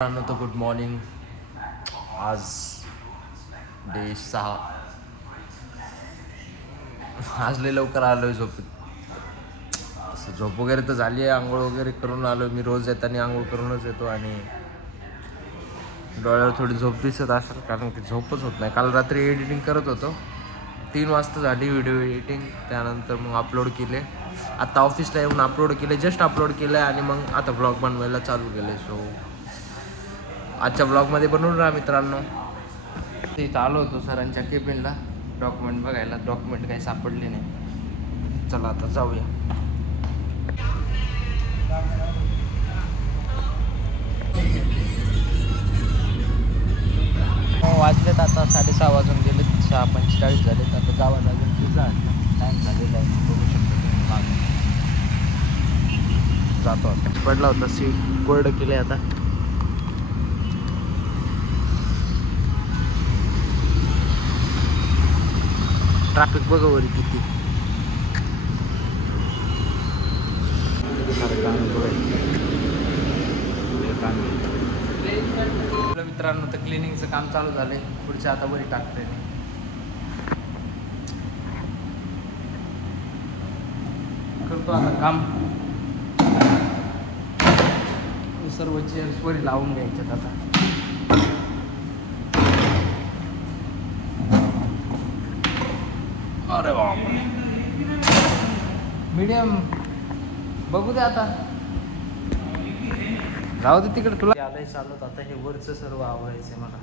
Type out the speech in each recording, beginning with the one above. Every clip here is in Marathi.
तो गुड मॉर्निंग. आज डे 6. आज लय लवकर आलो आहे झोपेत. असं झोप वगैरे तर झाली आहे. आंघोळ वगैरे करून आलो. मी रोज येताना आंघोळ करूनच येतो आणि डोळ्यावर थोडी झोप दिसत असेल कारण की झोपच होत नाही. काल रात्री एडिटिंग करत होतो. 3 वाजता झाली व्हिडिओ एडिटिंग. त्यानंतर मग अपलोड केले. आता ऑफिसला येऊन अपलोड केले. जस्ट अपलोड केलं आणि मग आता ब्लॉग बनवायला चालू केले. सो आजच्या ब्लॉगमध्ये बनवून राहा मित्रांनो. इथं आलो होतो सरांच्या केबिनला डॉक्युमेंट बघायला. डॉक्युमेंट काही सापडले नाही. चला आता जाऊया. वाजलेत आता 6:30 वाजून गेलेत. 6:45 झालेत. आता जावं लागेल. पिझ्झा टाईम झालेला आहे. बघू शकतो तुम्ही मागे. जातो आता. पडला होता सीट कोरडं केले. आता ट्रॅफिक बघा वरी किती. मित्रांनो तर क्लिनिंगचं काम चालू झालंय. पुढच्या आता वरी टाकतोय मी. करतो आता काम. सर्व चेअर्स वरी लावून घ्यायच्यात आता. अरे बापरे. मीडियम बघू दे आता. जाऊ दे तिकडे. तुला आलंय चालत. आता हे वरचं सर्व आवरायचं मला.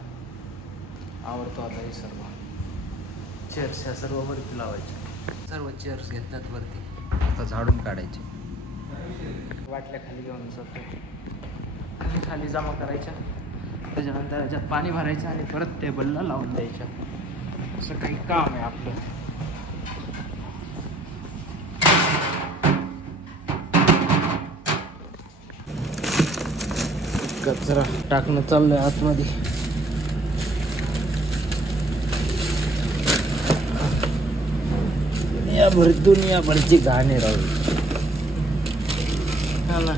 आवडतो आता हे सर्व चेअर्स ह्या सर्व वरती लावायचे. सर्व चेअर्स घेतल्यात वरती. आता झाडून काढायचे. वाटल्या खाली घेऊन जातो. खाली जमा करायच्या. त्याच्यानंतर याच्यात पाणी भरायचं आणि परत टेबलला लावून द्यायच्या. असं काही काम आहे आपलं. कचरा टाकणं चाललंय आतमध्ये. दुनियाभरची गाणे राहू. हा ना.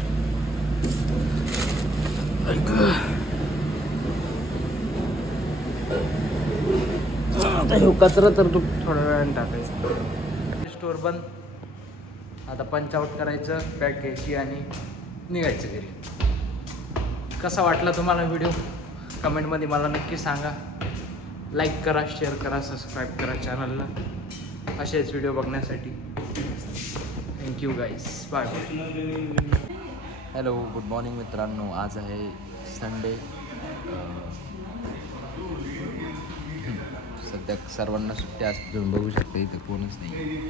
आता हे कचरा तर तू थोड्या वेळाने टाकायचं. स्टोर बंद. आता पंच आउट करायचं. बॅग घ्यायची आणि निघायचं घरी. कसा वाटला तुम्हाला व्हिडिओ कमेंटमध्ये मला नक्की सांगा. लाईक करा, शेअर करा, सबस्क्राईब करा चॅनलला असेच व्हिडिओ बघण्यासाठी. Thank you guys. Bye bye. Hello good morning मित्रांनो. आज आहे संडे. सध्या सर्वांना सुट्ट्या असते. तुम्ही बघू शकता इथे कोणच नाही.